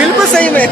बिल्कुल सही में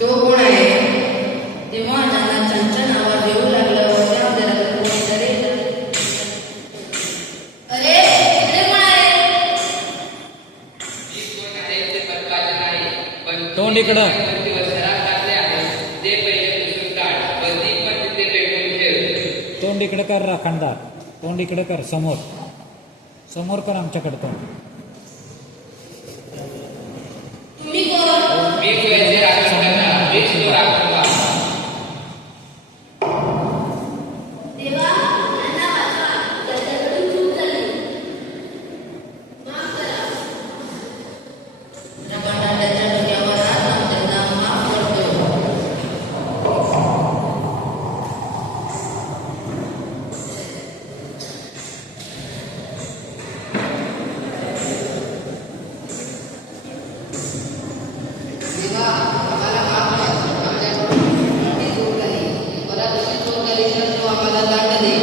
तो कोण आहे तेव्हा त्यांना चंचन आवाज येऊ लागला होता. अरे इकडे कोण आहे? तोंड इकडं. तोंड इकडे कर राखणदार. तोंड इकडे कर. समोर समोर कर आमच्याकडे तोंड. तुम्ही कोण? देवा त्यांना वाचवा. त्याच्याकडून चूक झाली. माफ करा. रमणा त्याच्या डोक्यावर हात लावून त्यांना माफ करतो. देवा आम्हाला माफ कर. आमच्याकडून मोठी चूक झाली. परत अशी चूक झाली तर तू आम्हाला दंड दे.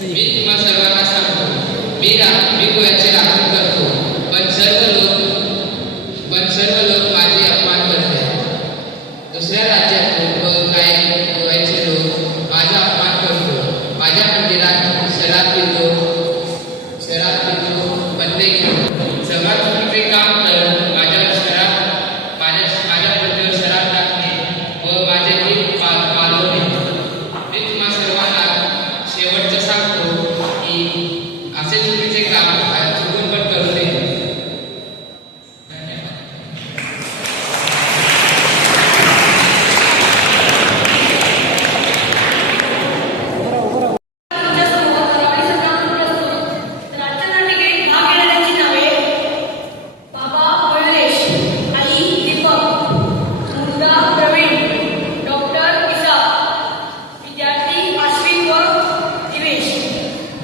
मी तुम्हा सर्वांना सांगतो, मी गोव्याचे राखण करतो, पण सर्व लोक माझे अपमान करतात. दुसऱ्या राज्यातून व काही गोव्याचे लोक माझा अपमान करतो. माझ्या मंदिरात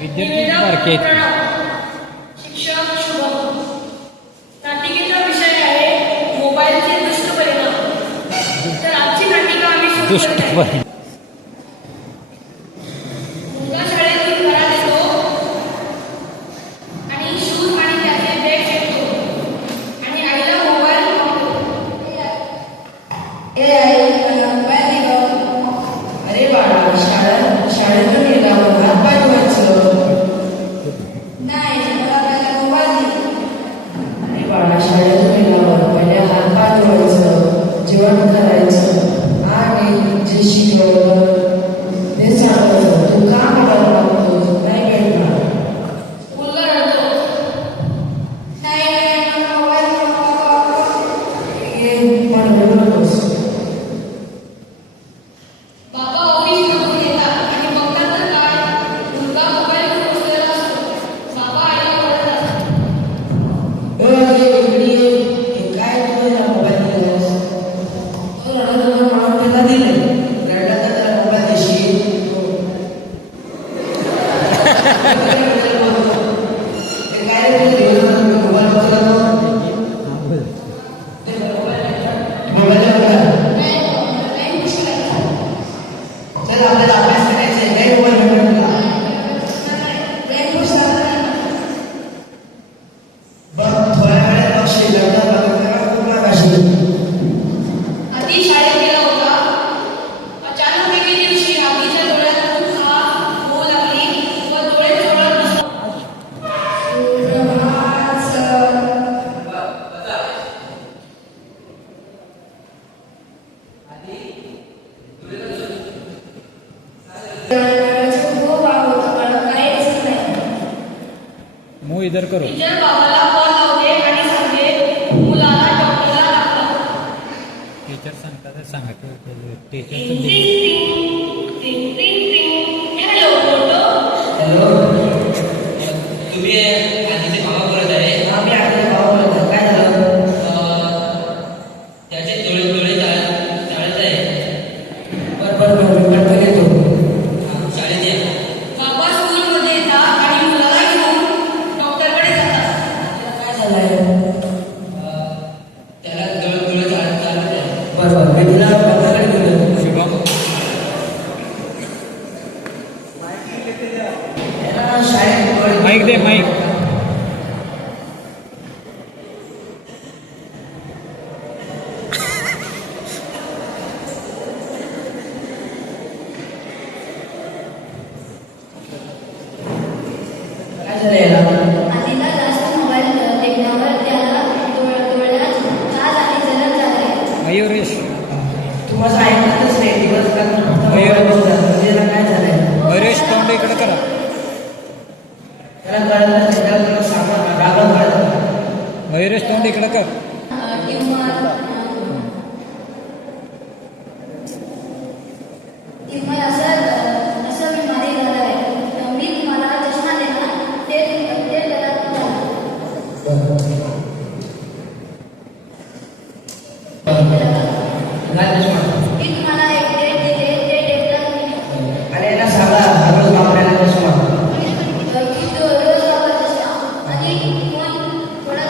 विद्यार्थी बारके आहेत. शिक्षक शुभम. नाटिकेचा विषय आहे मोबाईलचे दुष्परिणाम. तर आजची नाटिका आम्ही सुरू दुष्ट करत आहे. परिणाम. मुलगा शाळेतून घरात येतो आणि शूज आणि त्याचे बॅग फेकतो आणि आईला मोबाईल मागतो. ए आई मला मोबाईल दे गं. अरे बाळा शाळेतून गेल्यावर हात पाय धुवायचं. नाही मला पहिला मोबाईल दे. अरे बाळा शाळेतून गेल्यावर पहिले हात पाय धुवायचं, जेवण करायचं आणि जे शिकवलं ते सांगायचं. तू का मोबाईल मागतोस? नाही भेटणार. मुलगा रडतो. नाही मला मोबाईल नको. हे पण बोलतोस. बाबा ऑफिसमधून येतात आणि बघतात तर काय, मुलगा मोबाईल घेऊन बसलेला असतो. बाबा आईला ओरडतात. हे काय तू याला मोबाईल दिलास? तो रडत होता म्हणून त्याला दिले. रडला तर त्याला मोबाईल देशील? हे काय रे तुझं घेऊन आला तुम्ही मोबाईल बसला तो? मोबाईल बघा. नाही मुश्किल आहे. चल आपल्याला अभ्यास करायचा आहे. काय मोबाईल भेटला तुला? बघ थोड्या वेळात बघशील. नंतर बघा खूप मागाशील. हाती शाळेत गेला होता. अचानक एके दिवशी हातीच्या डोळ्यातून आग होऊ लागली व डोळे चोळत बसला. मुंह इधर करो. टीचर बाबाला कॉल लावते आणि सांगते मुलाला डॉक्टरला दाखवा. टीचर सांगतात सांगा टीचर टिंग टिंग टिंग टिंग टिंग. Hello photo. हॅलो तुम्ही आधीचे मामा बोलत आहे. आम्ही आपले भाऊ बोलत आहे. काय झालं? त्याचे डोळे डोळे चाळत आहे. बरं मी नंतर येतो. शाळेत या. बाबा स्कूलमध्ये येतात आणि मुलाला घेऊन डॉक्टरकडे जातात. काय झालंय? त्याला डोळे डोळे चालत आहे. बरं मी तिला डॉक्टरकडे गेलो. शुभम त्याला शाळेत माईक दे माईक. काय झालं याला? आधीला जास्त मोबाईल देखण्यावर त्याला डोळ्यात झाज आणि जलन झाले. मयुरेश तू माझं ऐकतच नाही. दिवसभर फक्त मोबाईल बघतात. त्याला काय झालंय? मयुरेश तोंड इकडे करा. त्याला कळलं नाही. त्याला तुला सांगा रागात कळलं. मयुरेश तोंड इकडे कर. ट्यूमर असं बिमारी झालं आहे. मी तुम्हाला चष्मा देणार ते जगात काय चष्मा? मी तुम्हाला एक डेट दिले ते डेटला तुम्ही अरे याला सांगा रोज वापरायला चष्मा. रोज वापर चष्मा आणि फोन थोडा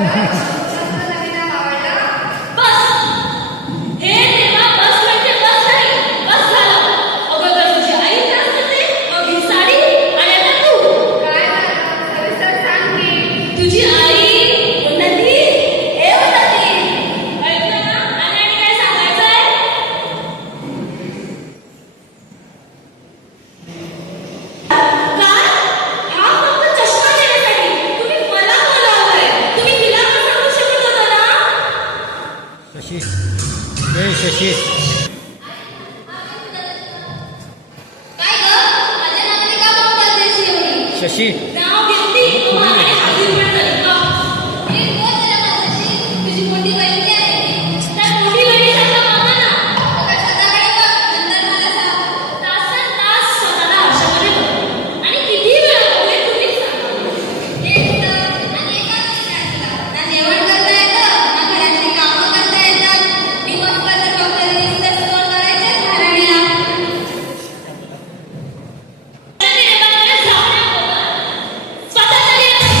नवीन नाव आवडला बस हे तेव्हा बस म्हणजे बस नाही बस झालं अगोदर तुझी आई त्रास देते मग ही साडी आणि आता तू काय झालं सविस्तर सांग की तुझी आई उन्नती हे उन्नती ऐकलं ना आणि काय सांगायचंय काय हा फक्त चष्मा देण्यासाठी तुम्ही मला बोलावलंय तुम्ही तिला पण सांगू शकत होता ना शशी ए शशी काय ग माझ्या नावाने का बोंब करतेस एवढी शशी नाव घेतली तू मला आधी पण झाली का हे कोण झालं माझ्याशी तुझी मोठी बहीण ती आहे ती. त्या मोठी बहिणीसारखा मामा ना बघा स्वतःकडे बघ नंतर मला सांग तासन तास स्वतःला आरशामध्ये बघ आणि किती वेळा हे तुम्हीच सांगा एक तर आणि एका विषयातला ना जेवण करता येतं ना घरातली कामं करता येतात दिवसभर तर डॉक्टरने नुसतं स्कोर करायचे घराणीला त्याने एखाद्याला जाऊ नको का? स्वतःचा निर्णय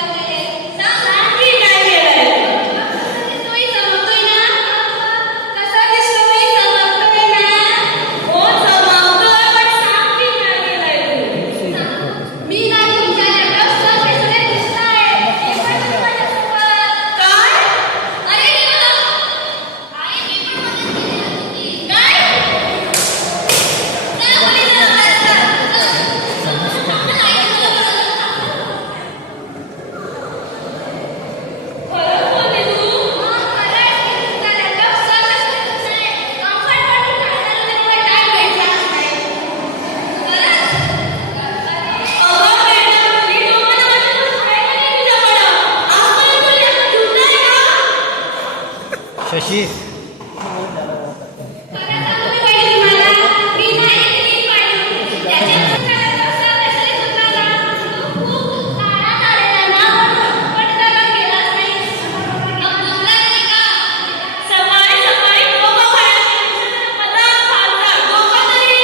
सांग की काय केलंय तोही समजतोय ना कसा दिसतोय समजतोय ना हो समजतोय पण सांग की काय केलंय तू मी ना तुमच्या लॅपटॉपचा पेसरे दिसलाय हे पण माझ्यासोबत काय अरे हे बघा आई मी पण मदत केली होती काय त्या मुलीला मारलं खरं बोलते तू अगं मॅडम मी तुम्हाला माझ्याकडून खायला नाही तुझ्याकडं आजपर्यंत तुला एवढं झुकलंय का शशी सकाळी सकाळी डोकं खायला मला खालचा डोकं तरी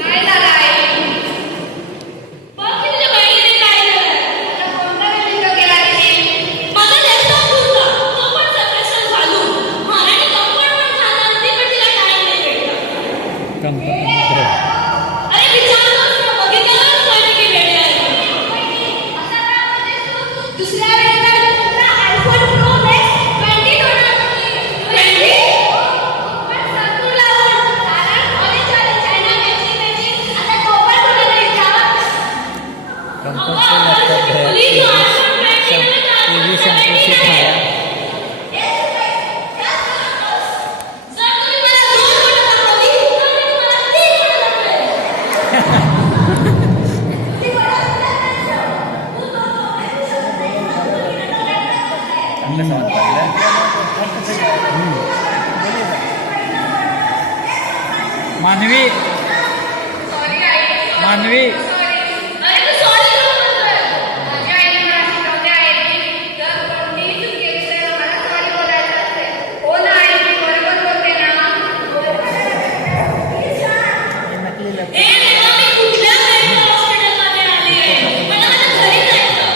काय झालं आई बघ की तुझ्या बहिणीने काय केलं कोणता व्हिडिओ केला तिने माझा लॅपटॉप फुटला तो पण सप्रेशन घालून मराठी कंपाऊंड पण झाला आणि ते पण तिला टाइम नाही भेटला कंपनी अरे विचारतोस ना बघितलं ना कळलं की वेळ आहे दुसऱ्या वेळेला तुमचा आयफोन प्रो मॅक्स 20 होणार 20 पण सत्तू लावून कारण कॉलेज वाले चायना मॅचिंग आता टोपर कुठे द्यायचा कंपनीचा लॅपटॉप घ्या टीव्ही शॅम्पूची खाया जर तुम्ही मला 2 मिनिटं दाखवली तर मी तुम्हाला 3 मिनिटं दाखवेन मानवी सॉरी आई मानवी अरे तू सॉरी नको म्हणतोय माझ्या आईने मला शिकवले आहे की जर कोणतीही चूक केली तर मला सॉरी बोलायचं असते हो ना आई मी बरोबर बोलते ना ए तेव्हा मी कुठल्या मेडिकल हॉस्पिटलमध्ये आली आहे मला माझ्या घरी जायचं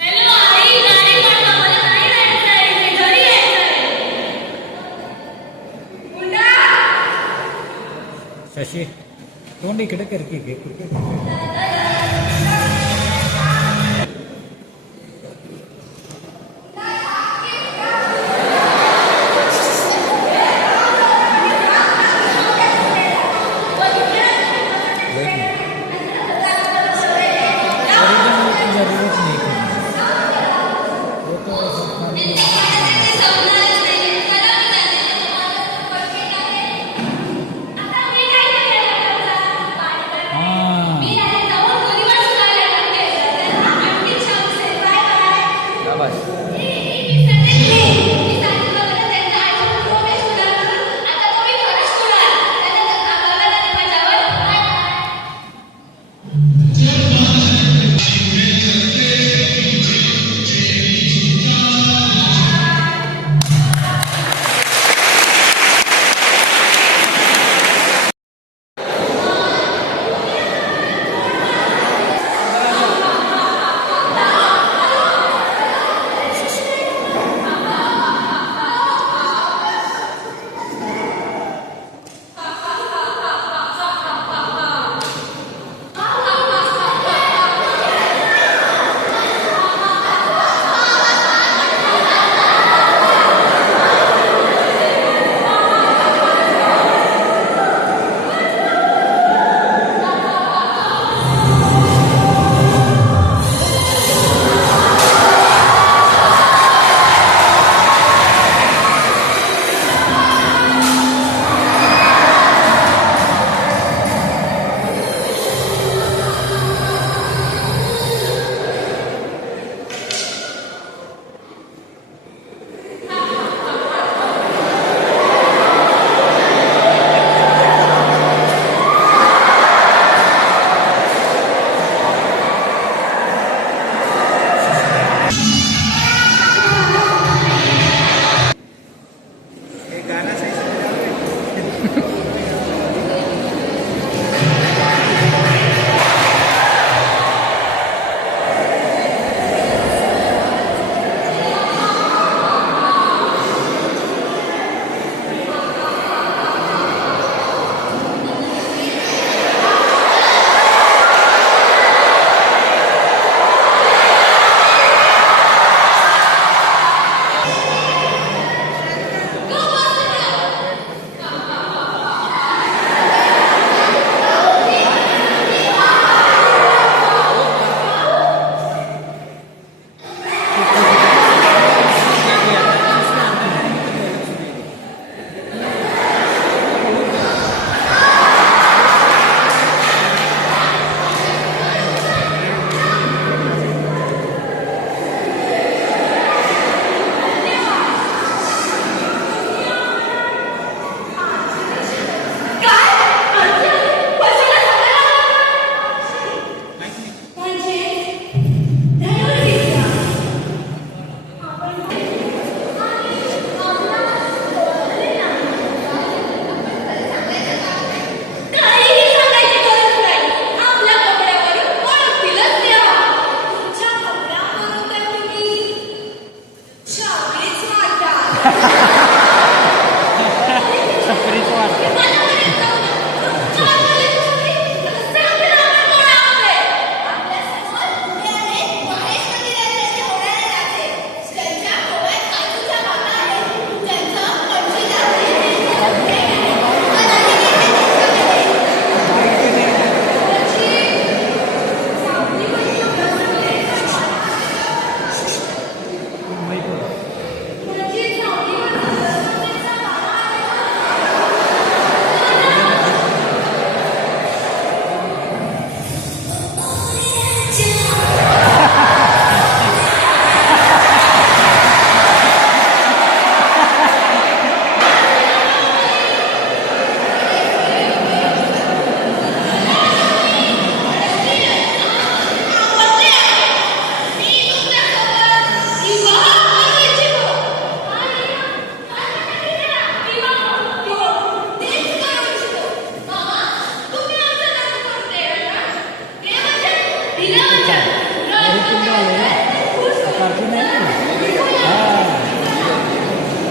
हॅलो आई गाडी काढ मला नाही जायचंय मी घरी यायचंय गुंडा शशी तोंड इकडे कर की घे कुठे जरूरत नहीं वो तो हाँ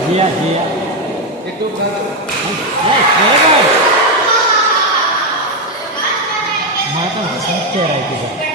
जिया जिया माझा हसत चेहरा आहे तुझा.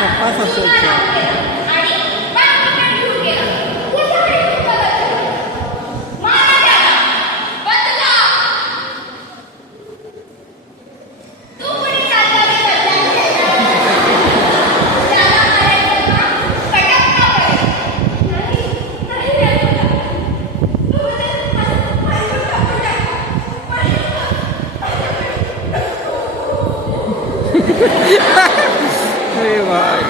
पप्पा हसायचे. आणि बाळाला घेऊन गेला. कुठे बदल? मारा त्याला. बदला. तू कुठे चालला रे बदला? त्याला मारायचं ना? कटक ना पडेल. नाही रे तुला. तू मारून टाकून टाका. अरे बाय.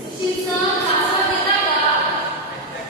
सुशीलचा पासवर्ड देता का?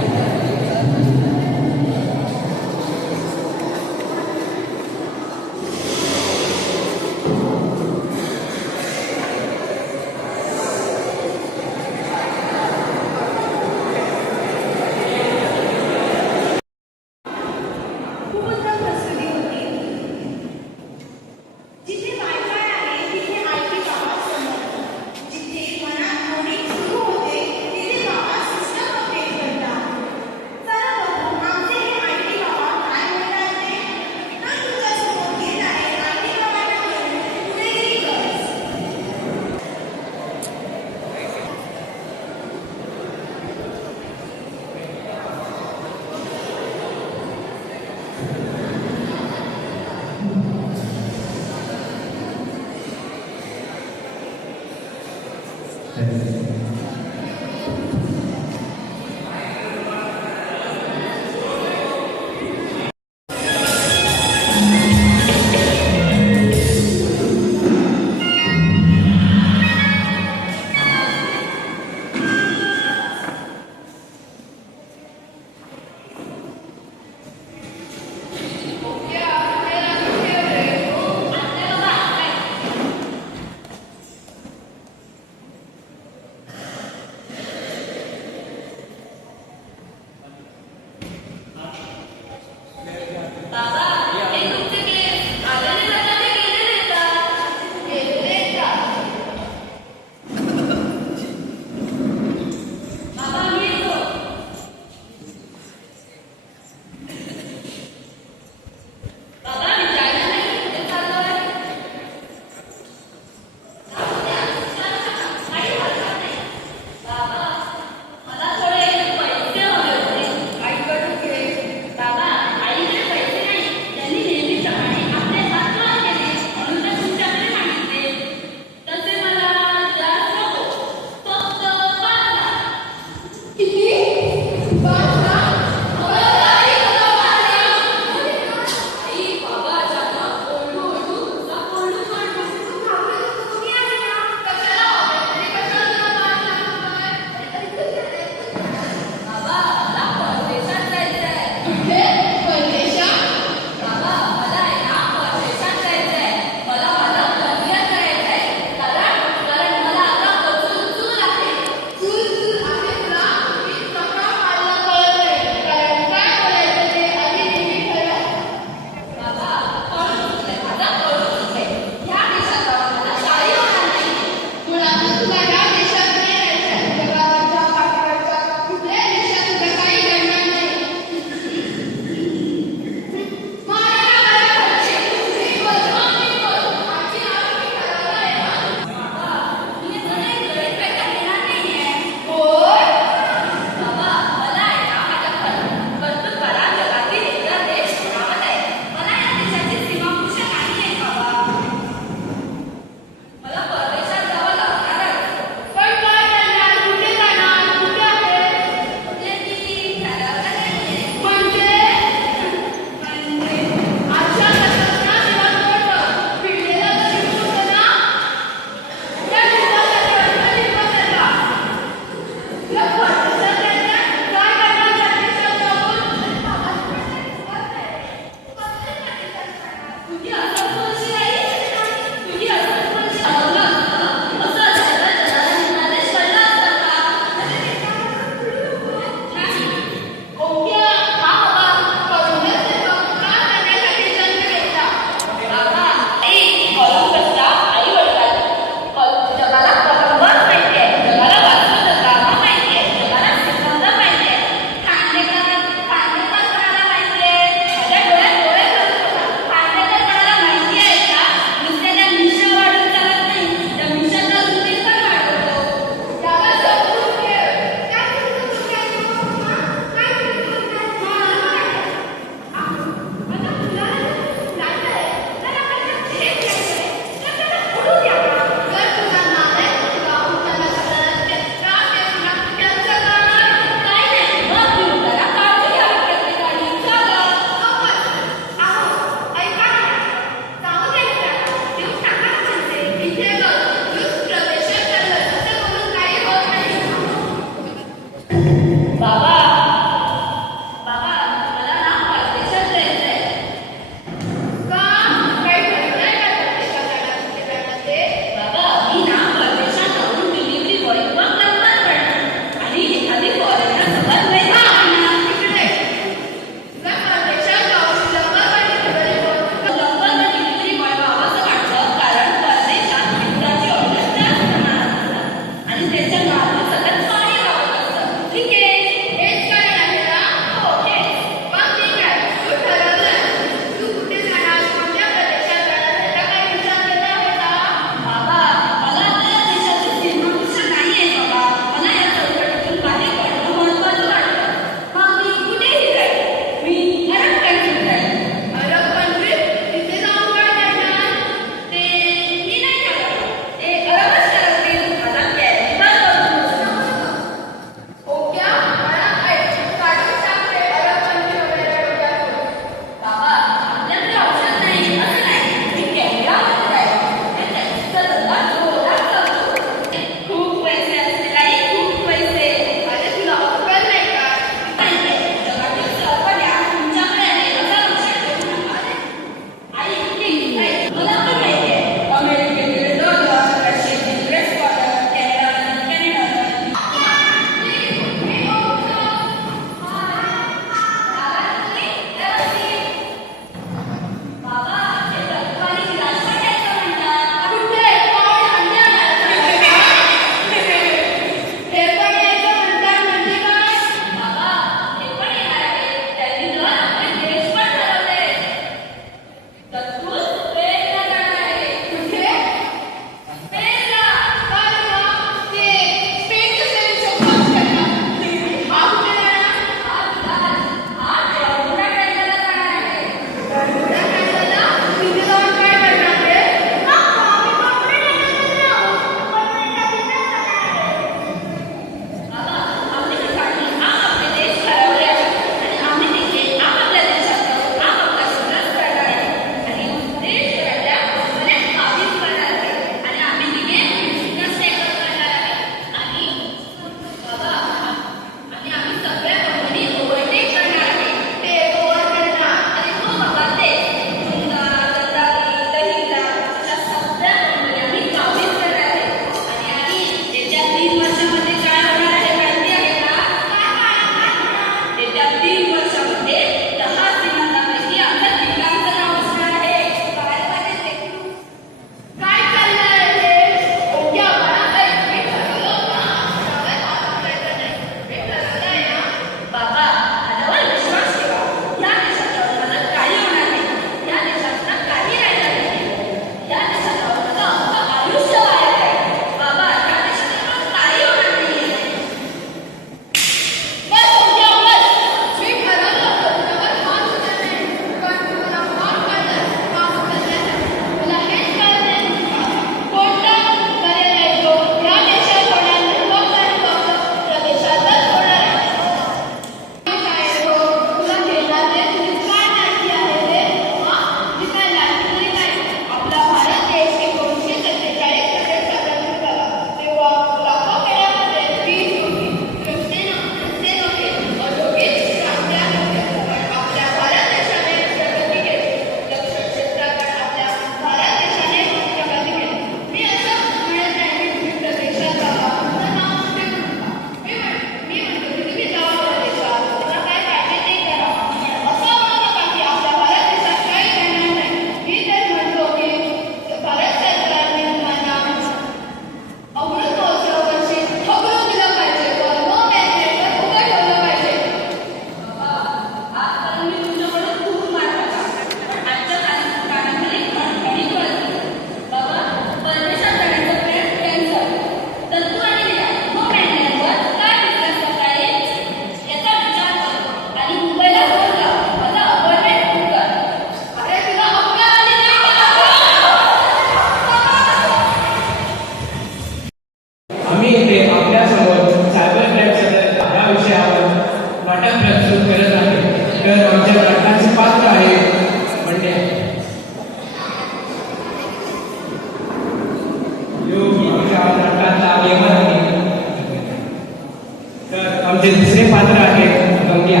तर आमचे दुसरे पात्र आहेत गंग्या.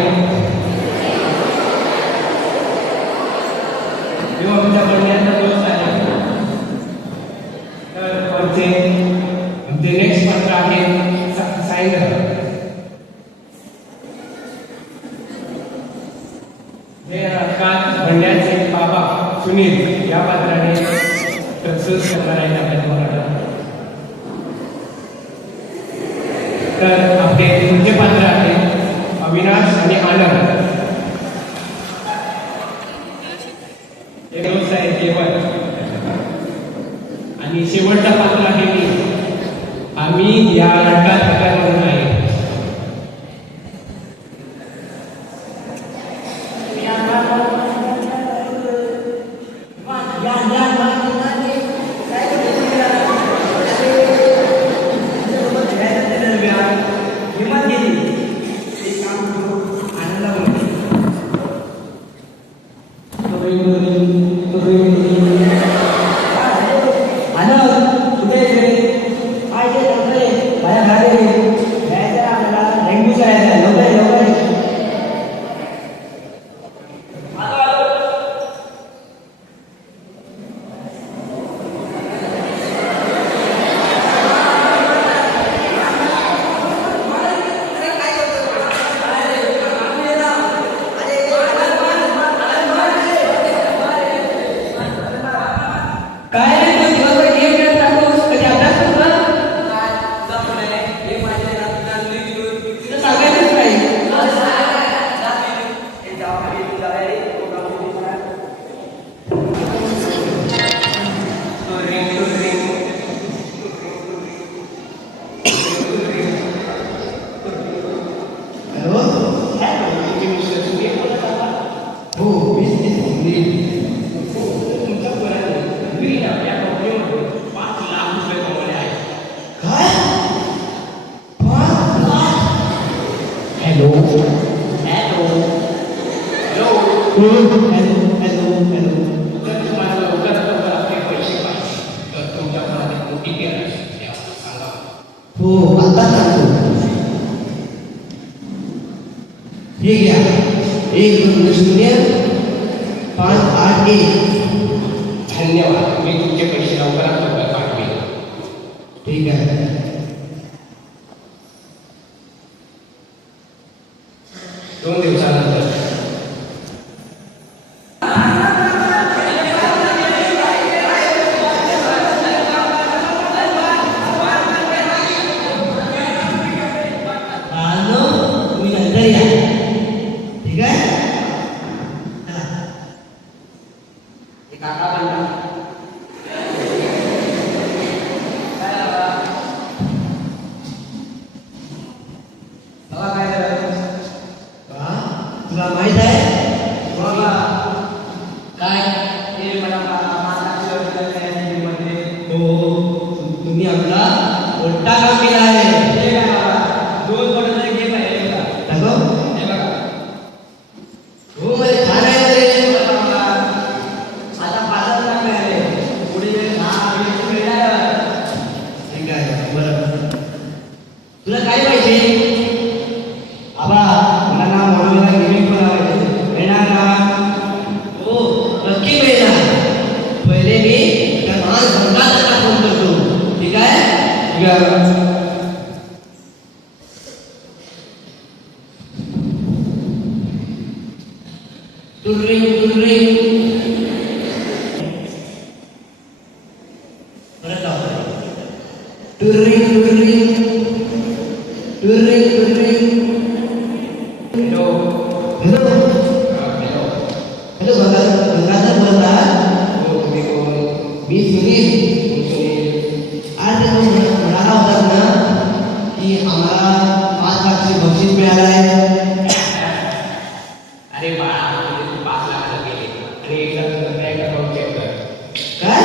जो आमच्या गंग्याचा दोस्त आहे. तर आमचे नेक्स्ट पात्र आहे सायंद्र. हे नाटकात भंड्याचे बाबा सुनील या पात्राने प्रस्तुत करणार आहे आपल्या मराठा. तर आपले पुढचे पात्र आहेत अविनाश आणि आनंद. एक दोस्त आहे केवळ. आणि शेवटचा पात्र आहे मी. आम्ही या नाटकात हत्यार म्हणून आहे. हो आता सांगतो. हे घ्या 1-0-5-8-1. धन्यवाद. मी तुमचे पैसे लवकरात लवकर पाठवेल. ठीक आहे. 2 दिवसानंतर. ठीक आहे. काका बनला. काय तुला माहित आहे काय हे मला हो तुम्ही आमचा मोठा काम केला आहे. 2 पटाचा गेम आहे. दाखव. हे बघा. हो मध्ये छान आहे रे. आता 5 लाख आहे. पुढे 10 मिळणार. ठीक आहे. बरं तुला काय पाहिजे. आबा मला ना म्हणून गेमिंग पण आवडते. मिळणार का. हो नक्की मिळणार. पहिले मी त्या महान भंगाराला फोन करतो. ठीक आहे. ठीक आहे. तुर्रिंग परत लाव. तुर्रिंग हॅलो. हॅलो हॅलो गंगाधर बोलतात. हो तुम्ही कोण. मी सुनील. आज म्हणाला होता ना की आम्हाला 5 लाखचे बक्षीस मिळालं आहे. अरे बाळा 5 लाख गेले आणि 1 लाख बँक अकाउंट चेक कर. काय.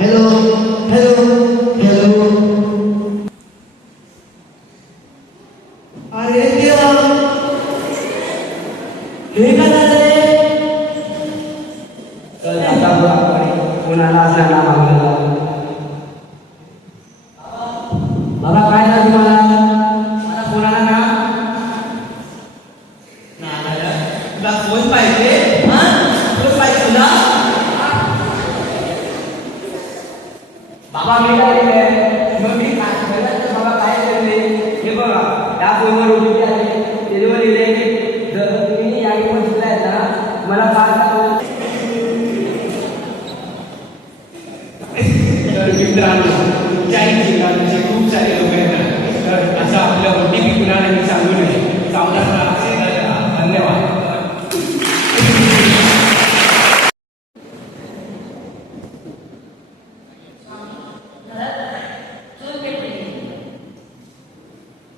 Hello hello hello. अरे देवा हे काय झालं रे. तर आता कोणाला असला ना मागला. बाबा मी काय लिहिलंय मग मी पहिल्यांदा बाबा काय लिहिले हे बघा त्या फोनवर ओटीपी आले त्याच्यावर लिहिले की जर तुम्ही या फोन शिकलाय ना मला तर मित्रांनो तुमच्याही जीवनाचे खूप सारे लोक येतात तर असं आपलं OTP कुणालाही सांगू नये सावधान राहा धन्यवाद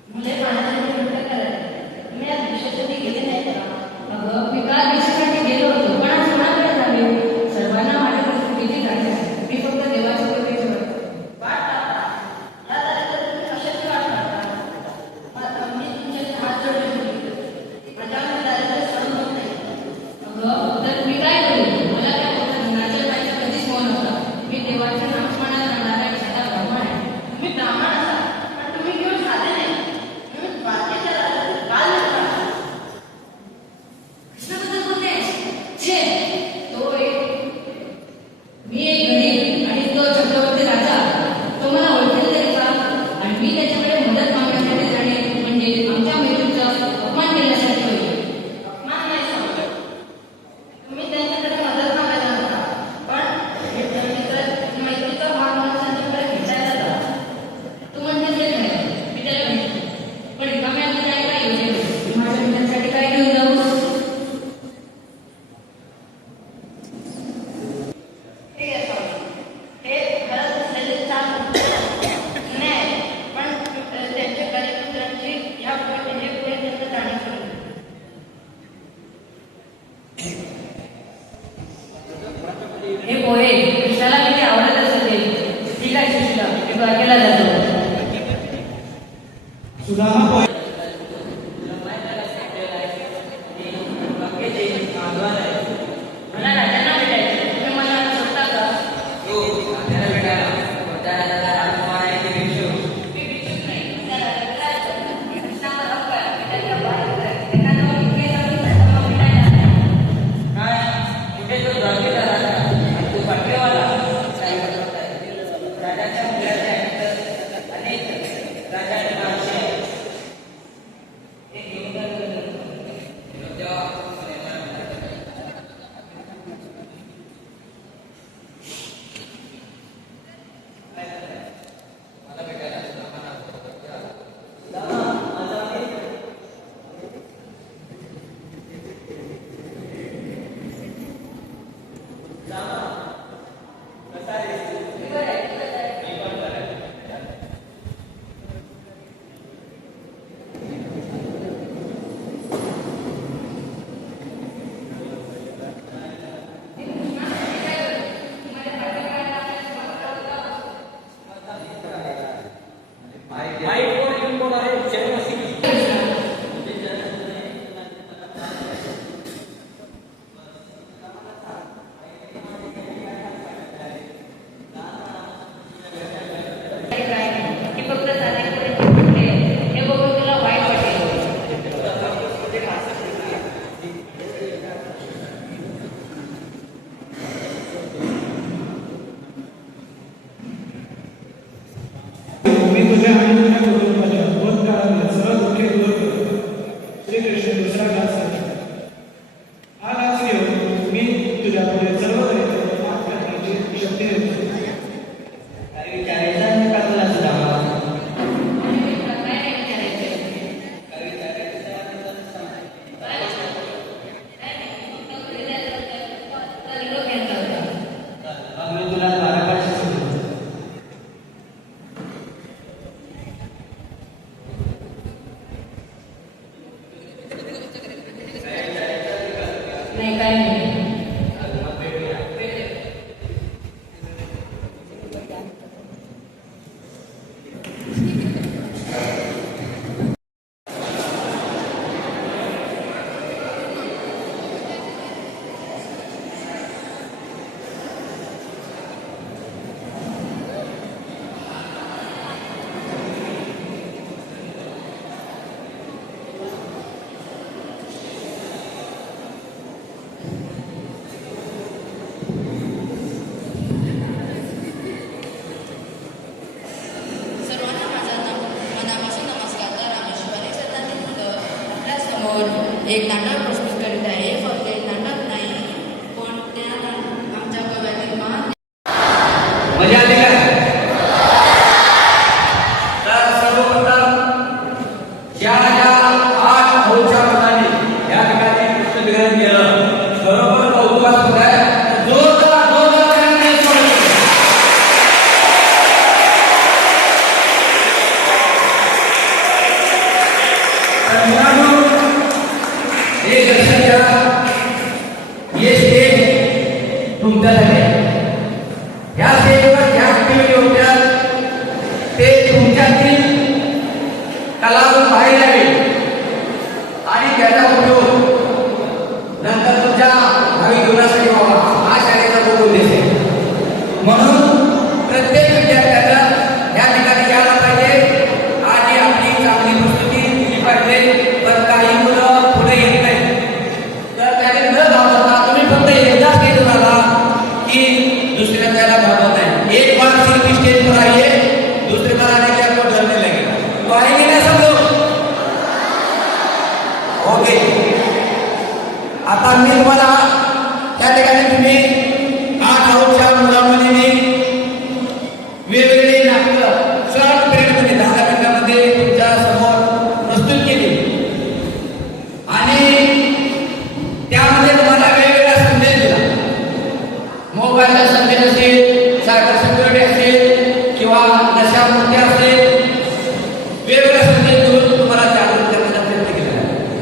मुले पाण्यासाठी नृत्य करायला तुम्ही आज विषयासाठी गेले नाही का? अगं मी काल विषयासाठी गेलो होतो पण आज कोणाकडे जावे सर्वांना माझ्या परिस्थितीची जाणीव आहे मी फक्त देवाची कृपेची वाट पाहता या तारखेला तुम्ही कशाची वाट पाहता मी तुमच्याशी हात जोडले होते माझ्यामध्ये दारिद्र्य सहन होत नाही अगं तर मी काय करू मला काय होतं धनाच्या पाहिजे कधीच मौन होता मी देवाच्या नामस्मरणात जाणारा एक साधा ब्राह्मण आहे तुम्ही ब्राह्मण असा पण तुम्ही घेऊन साधे नाही कृष्णाबद्दल बोलते छे तो मी एक गरीब आणि तो चक्रवर्ती राजा तो मला ओळखेल तरी का आणि मी त्याच्याकडे मदत मागण्यासाठी जाणे म्हणजे आमच्या मैत्रीचा अपमान केल्यासारखे होईल अपमान नाही समजत तुम्ही त्यांच्याकडे मदत मागायला नका पण मैत्रीचा भाग म्हणून त्यांच्याकडे भेटायला जा तू म्हणते ते खरं मी त्याला भेटतो पण रिकाम्या काय योजना माझ्या मित्रांसाठी काय घेऊन जाऊ हे घरात असलेले चार नाही पण त्यांच्या गरीब मित्रांची ह्या पुढे त्यांना जाणीव करून हे पोहे कृष्णाला किती आवडत असेल ते ठीक आहे सुशीला मी द्वारकेला जातो सुदामा पोहे मला राजांना भेटायचं तुम्ही मला सोडता का मी भिक्षुक नाही त्या राजाला जायचं कृष्णावर हक्क आहे मी त्याच्या बाहेर आहे एखाद्यावर इकडे जाऊन त्याच्यावर भेटायला नाही कुठे तो द्वारकेचा राजा आणि तो पाटलेवाला राजाच्या मुलाचे अनेक राजांना आशय हे घेऊन मी तुझ्या आणि तुझ्या कुटुंबाच्या दोन काळातल्या सर्व दुःखे दूर करतो श्रीकृष्ण दुसरा घास हा घास घेऊन मी तुझ्या पुढे सर्व दायित्व पार करण्याची शक्ती देतो काही विचारायचा आहे का तुला सुदामा मग मी तुला द्वारकाशी सोडतो नाही काय नाही मजा आली का? तर सर्वप्रथम ज्या 8 भाऊच्या मताने या ठिकाणी पुस्तकग्रहण केलं, बरोबर कौतुकास्पद आहे. जोरदार टाळ्यांनी स्वागत करा. तर मित्रांनो, हे लक्षात घ्या, हे स्टेज तुमच्यासाठी आहे. या स्टेजवर ज्या ऍक्टिव्हिटी होत्या ते तुमच्यातील कलावून बाहेर यावे आणि त्याचा उपयोग नंतर तुमच्या भावी जीवनासाठी व्हावा, हा शाळेचा मूळ उद्देश आहे. म्हणून प्रत्येक विद्यार्थ्याला या ठिकाणी यायला पाहिजे आणि आपली चांगली प्रस्तुती दिली पाहिजे. तर काही मुलं पुढे येत नाही, तर त्याने न घाबरता तुम्ही फक्त एकदा स्टेजवर आला की दुसऱ्या त्याला घाबरत नाही. एक बार सिर्फ स्टेज पर आइए, दूसरी बार आने के आपको डर नहीं लगेगा. तो आएंगे ना सब लोग? ओके. आता मी तुम्हाला त्या ठिकाणी तुम्ही 8 आऊटच्या मुलामुलींनी वेगवेगळी नाटकं शॉर्ट पिरियडमध्ये 10 मिनिटांमध्ये तुमच्या समोर प्रस्तुत केली आणि त्यामध्ये तुम्हाला वेगवेगळा संदेश दिला. मोबाईलचा संदेश असेल, सायबर सिक्युरिटी असेल किंवा नशामुक्ती असेल, वेगवेगळा संदेश देऊन तुम्हाला जागृत करण्याचा प्रयत्न केला.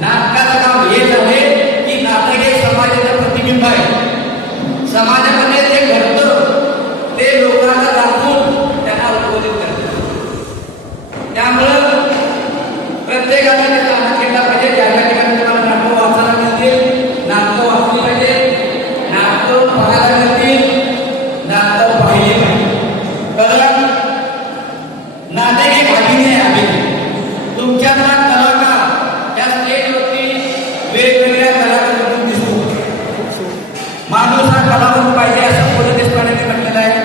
नाटकाचं काम हेच आहे की नाटक हे समाजाचं प्रतिबिंब आहे. समाजामध्ये जे घडतं ते लोकांना दाखवून त्यांना उद्बोधित करतं. त्यामुळं प्रत्येकाने त्याचा आनंद घेतला पाहिजे. ज्या ज्या ठिकाणी तुम्हाला नाटकं वाचायला मिळतील, नाटकं वाचली पाहिजे, नाटकं पाहायला मिळतील, नाटकं पाहिली पाहिजे. कारण नाटक एक अभिनय आहे. तुमच्यातला कलाकार या स्टेजवरती वेगवेगळ्या कलाकारांतून दिसतो. माणूस हा कलावंत पाहिजे असं पु ल देशपांडेंनी म्हटलेलं आहे.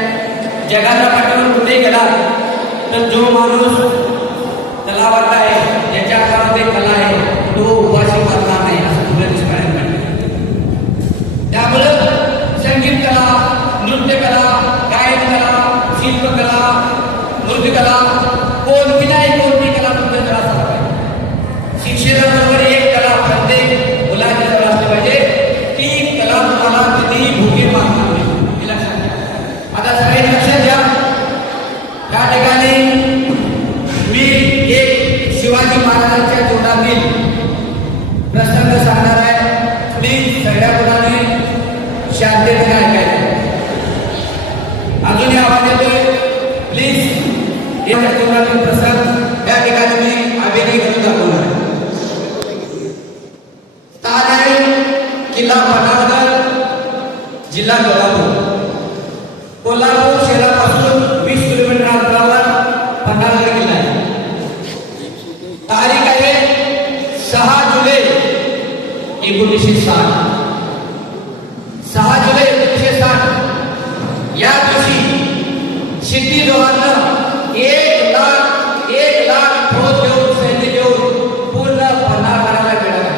जगाच्या पाठीवर कुठे गेला तर जो माणूस कलावंत आहे, ज्याच्या हातामध्ये कला आहे, तो उपाशी मारणार नाही असं पु ल देशपांडेंनी म्हटलं. त्यामुळं संगीत कला, नृत्य कला, गायन कला, शिल्पकला, मूर्तिकला, कोणती नाही कोणती कला तुमच्या जवळ असला पाहिजे. शिक्षणाबरोबर एक कला प्रत्येक मुलाच्या जवळ असली पाहिजे. ती कला तुम्हाला कितीही भुके मारणार नाही, हे लक्षात घ्या. आता सगळे लक्षात घ्या. या ठिकाणी मी एक शिवाजी महाराजांच्या जीवनातील प्रसंग सांगणार आहे. प्लीज सगळ्या मुलांनी शांततेने ऐकायचं. अजूनही आवाज येतोय? प्लीज. या जीवनातील प्रसंग या ठिकाणी मी अभिनय करून दाखवणार आहे. स्थान आहे किल्ला पन्हाळगड, जिल्हा कोल्हापूर. कोल्हापूर शहरापासून 20 किलोमीटर अंतरावर पन्हाळगड किल्ला आहे. तारीख आहे 6 जुलै 1960. 6 जुलै 1960 या दिवशी क्षितिज जवानांना 1 लाख फौज घेऊन, सैन्य घेऊन पूर्ण पन्हाळगडाला मिळाला.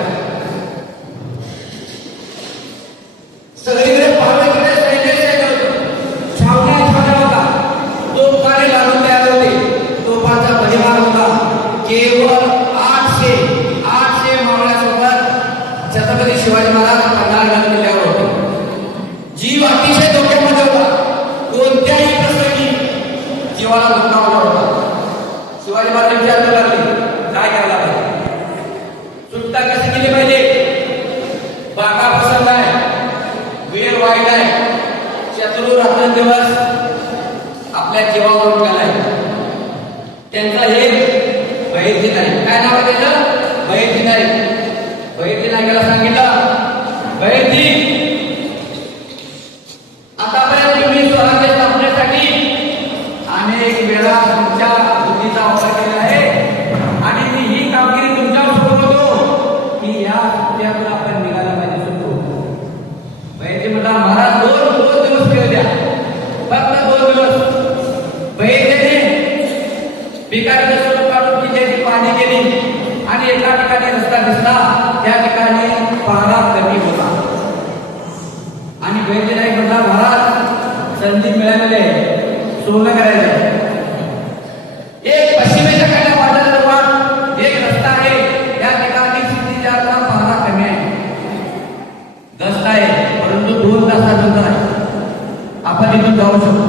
सगळीकडे पाहावे सैन्य छावण्या होता. तोफखाने लावून तयार होते. तोफांचा भडीमार होता. केवळ 800 मावळ्यासोबत छत्रपती शिवाजी महाराज पन्हाळगड किल्ल्यावर होते. जीव अतिशय धोक्यामध्ये होता. कोणत्याही प्रसंगी जीवाला धोका होता. शिवाजी महाराज विचार लागले काय करायला पाहिजे, सुटका कशी केली पाहिजे. बागा पसंत आहे, वेळ वाईट आहे, शत्रू रात्रंदिवस आपल्या जीवावर उठलेला आहे. त्यांचा हे बहिर्जी नाही. काय नाव आहे त्याचं? बहिर्जी नाही. बहिर्जी नायकाला सांगितलं, बहिर्जी आतापर्यंत तुम्ही स्वराज्य स्थापनेसाठी अनेक वेळा तुमच्या बुद्धीचा वापर केला आहे आणि मी ही कामगिरी तुमच्यावर सोडवतो की या सुट्ट्यातून आपण निघाला पाहिजे. सुटतो बहिर्जी म्हटला, महाराज 2 दिवस वेळ द्या, फक्त 2 दिवस. बहिर्जीने भिकारीचं स्वरूप काढून किल्ल्याची पाहणी केली आणि एका ठिकाणी रस्ता दिसला, त्या ठिकाणी पहारा कमी होता. आणि बहिर्जी नाईक म्हटला, महाराज संधी मिळालेली आहे, सोनं करायचं. एक पश्चिमेच्या काढल्या वाटेला एक रस्ता आहे, त्या ठिकाणी क्षितिजाचा पारा कमी आहे, गस्त आहे, परंतु 2 तासात अंतर आहे. आपण इथून जाऊ शकतो.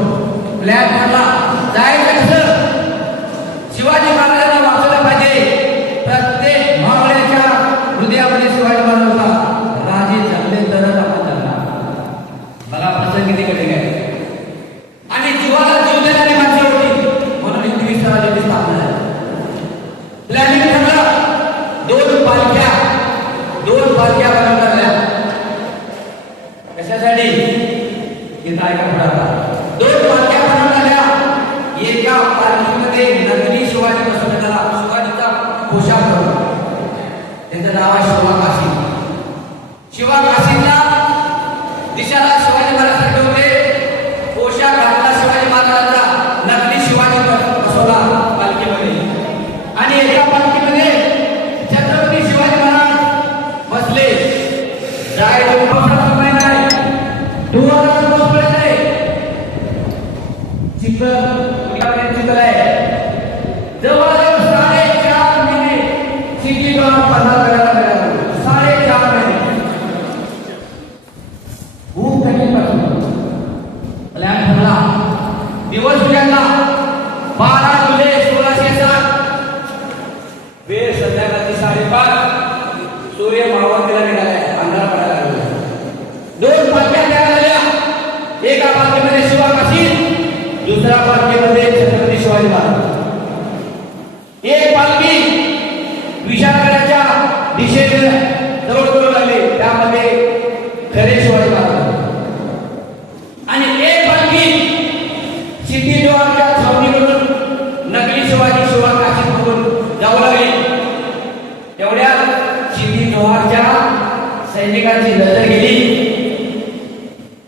प्लॅन ठरला, जायचं कसं? शिवाजी महाराजांना वाचवलं पाहिजे. प्रत्येक मावळ्याच्या हृदयामध्ये शिवाजी महाराज होता. राजे जगले तरच आपण जगणार. बघा प्रसंग किती कडे आहे. आणि जीवाला जीव देणारी माणसं होती, म्हणून 21 राजाची स्थापना झाली. प्लॅनिंग ठरलं. 2 पालख्या बनवल्या. कशासाठी? इथं ऐका पुढे आता. 2 पालख्या बनवल्या. एका पालखीमध्ये नगरी शिवाजी बसवण्यात आला. शिवाजीचा पोशाख होता, त्याचं नाव आहे शिवाकाशी. शिवाकाशीला दिशाला शिवाजी महाराज ठेवले. पोशाख घातला शिवाजी महाराजांचा. नगरी शिवाजी बसवला पालखीमध्ये. आणि एका पालखीमध्ये छत्रपती शिवाजी महाराज बसले. जायचं पावसाचा महिना आहे, डोंगरावर पाऊस पडत आहे. चिखल आहे. जवळजवळ 4.5 महिने चिखलीवर पन्हाळ करायला मिळालं. 4.5 महिने खूप कठीण. प्लॅन ठरला. दिवस उजाडला. 12 जुलै 1607. वेळ संध्याकाळची 5:30. सूर्य मावळतीला निघालाय, अंधार पडायला लागला. 2 पालख्या तयार झाल्या. एका पालखीमध्ये शिवाकाशी, दुसऱ्या पालखीमध्ये छत्रपती शिवाजी महाराज. एक पालखी विशाळगडाच्या दिशेने जवळ करू लागली, त्यामध्ये खरे शिवाजी महाराज. आणि एक पालखी क्षितिजोहरच्या छावणीकडून नकली शिवाजी शिवाकाशीकडून जाऊ लागली. तेवढ्या क्षितिजोहरच्या सैनिकांची नजर गेली.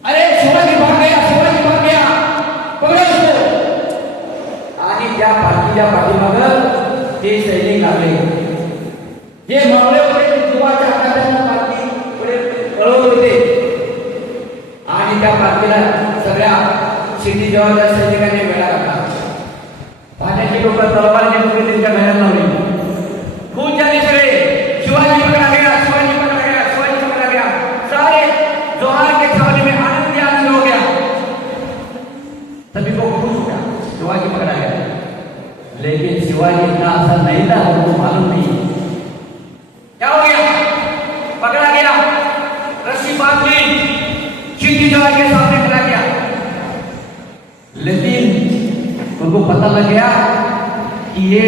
अरे शिवाजी भाग गया, शिवाजी भाग गया, पकडा उसको. आणि त्या पालखीच्या पाठीमागं ते सैनिक लागले. जे मावळे होते जीवाच्या हाताच्या पालखी पुढे पळवत होते. आणि त्या पालखीला सगळ्या क्षितिजोहरच्या सैनिकांनी वेढा घातला. पाण्याची लोकं तलवारची लोकं त्यांच्या घरात लावली. खून झाले सगळे. शिवाजी पकडा गया, शिवाजी पकडा गया, शिवाजी पकडा गया. सारे जोहार के छावनी में आनंद ही आनंद हो गया. सभी को खुश हो गया, शिवाजी पकड़ा गया. लेकिन शिवाजी इतना असर नहीं था, उनको मालूम नहीं. क्या हो गया? पकड़ा गया, रस्सी बांध ली, क्षितिजोहर के सामने खड़ा गया. लेकिन उनको पता लग गया कि ये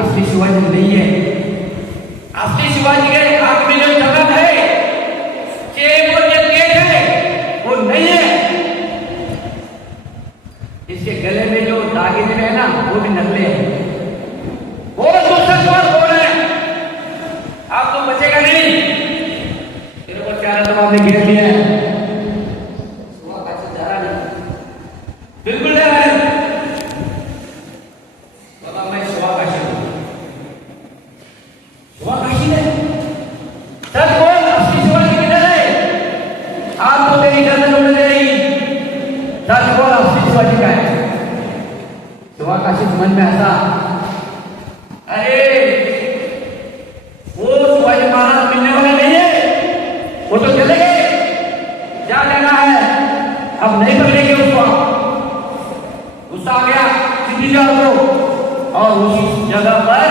असली शिवाजी नहीं है. असली शिवाजी के आंख में जो जगत है, चेप और जो केस है, वो नहीं है. इसके गले में जो दागिने है ना, वो भी नकली है. वो दूसरा सवाल कौन है? आप तो बचेगा नहीं. तेरे को 4 तो आपने घेर लिया है. बिल्कुल नहीं है. बाबा मैं शिवाकाशी हूं. शिवाकाशी ने सच बोल, असली शिवाजी किधर है? आप तो तेरी गर्दन उड़ गई. सच बोल, असली शिवाजी का है? शिवाकाशी मन में आता, अरे वो शिवाजी महाराज मिलने वाले नहीं है, वो तो चले गए. क्या लेना है? अब नहीं पकड़ेंगे उसको. गुस्सा आ गया क्षितिजोहर को, और उसी जगह पर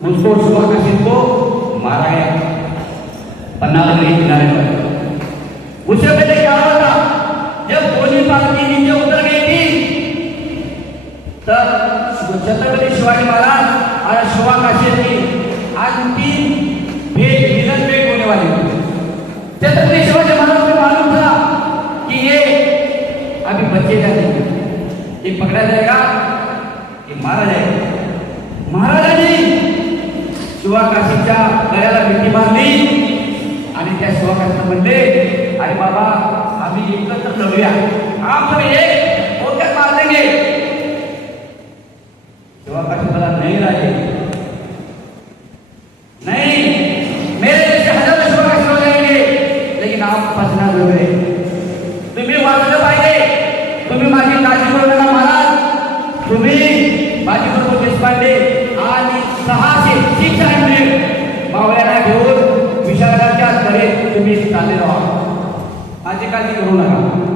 उसको शिवाकाशी को मारा गया पन्ना नदी किनारे पर. उससे पहले क्या हुआ था? जब दोनों पालकी नीचे उतर गई थी, तब छत्रपती शिवाजी महाराज और शिवाकाशी की अंतिम मिलन भेंट होने वाली थी. छत्रपती शिवाजी महाराज को मालूम था कि ये अभी बचेगा नहीं, ये पकड़ा जाएगा, ये मारा जाएगा. महाराजांनी शिवाकाशीच्या गळ्याला मिठी बांधली आणि त्या शिवाकाशीला म्हणले, अरे बाबा आम्ही एकत्र लढूया, आप सब एक होकर मार देंगे. शिवाकाशी बोला, नहीं राजे, नहीं, मेरे जैसे हजारों शिवाकाशी हो जाएंगे, लेकिन आप फसना जरूर है. तुम्ही वाचलं पाहिजे. नेहमी चाललेलो आहोत. माझी काळजी करू नका.